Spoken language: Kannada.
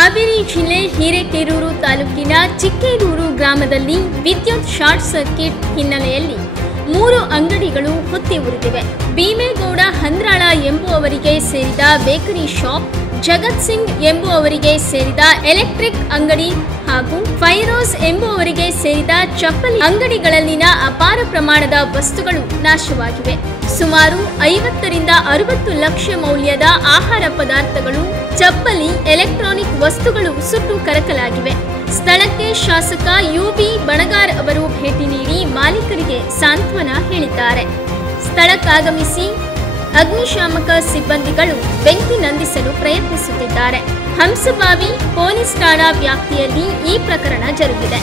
ಹಾವೇರಿ ಜಿಲ್ಲೆ ಹಿರೇಕೆರೂರು ತಾಲೂಕಿನ ಚಿಕ್ಕೇರೂರು ಗ್ರಾಮದಲ್ಲಿ ವಿದ್ಯುತ್ ಶಾರ್ಟ್ ಸರ್ಕ್ಯೂಟ್ ಹಿನ್ನೆಲೆಯಲ್ಲಿ 3 ಅಂಗಡಿಗಳು ಹೊತ್ತಿ ಉರಿದಿವೆ. ಭೀಮೇಗೌಡ ಹಂದ್ರಾಳ ಎಂಬುವವರಿಗೆ ಸೇರಿದ ಬೇಕರಿ ಶಾಪ್, ಜಗತ್ ಸಿಂಗ್ ಎಂಬುವವರಿಗೆ ಸೇರಿದ ಎಲೆಕ್ಟ್ರಿಕ್ ಅಂಗಡಿ ಹಾಗೂ ಫೈರೋಸ್ ಎಂಬುವವರಿಗೆ ಸೇರಿದ ಚಪ್ಪಲಿ ಅಂಗಡಿಗಳಲ್ಲಿನ ಅಪಾರ ಪ್ರಮಾಣದ ವಸ್ತುಗಳು ನಾಶವಾಗಿವೆ. ಸುಮಾರು 50 ರಿಂದ 60 ಲಕ್ಷ ಮೌಲ್ಯದ ಆಹಾರ ಪದಾರ್ಥಗಳು, ಚಪ್ಪಲಿ, ಎಲೆಕ್ಟ್ರಾನಿಕ್ ವಸ್ತುಗಳು ಸುಟ್ಟು ಕರಕಲಾಗಿವೆ. ಸ್ಥಳಕ್ಕೆ ಶಾಸಕ ಯುಬಿ ಬಣಗಾರ್ ಅವರು ಭೇಟಿ ನೀಡಿ ಮಾಲೀಕರಿಗೆ ಸಾಂತ್ವನ ಹೇಳಿದ್ದಾರೆ. ಸ್ಥಳಕ್ಕಾಗಮಿಸಿ ಅಗ್ನಿಶಾಮಕ ಸಿಬ್ಬಂದಿಗಳು ಬೆಂಕಿ ನಂದಿಸಲು ಪ್ರಯತ್ನಿಸುತ್ತಿದ್ದಾರೆ. ಹಂಸಬಾವಿ ಪೊಲೀಸ್ ಠಾಣಾ ವ್ಯಾಪ್ತಿಯಲ್ಲಿ ಈ ಪ್ರಕರಣ ಜರುಗಿದೆ.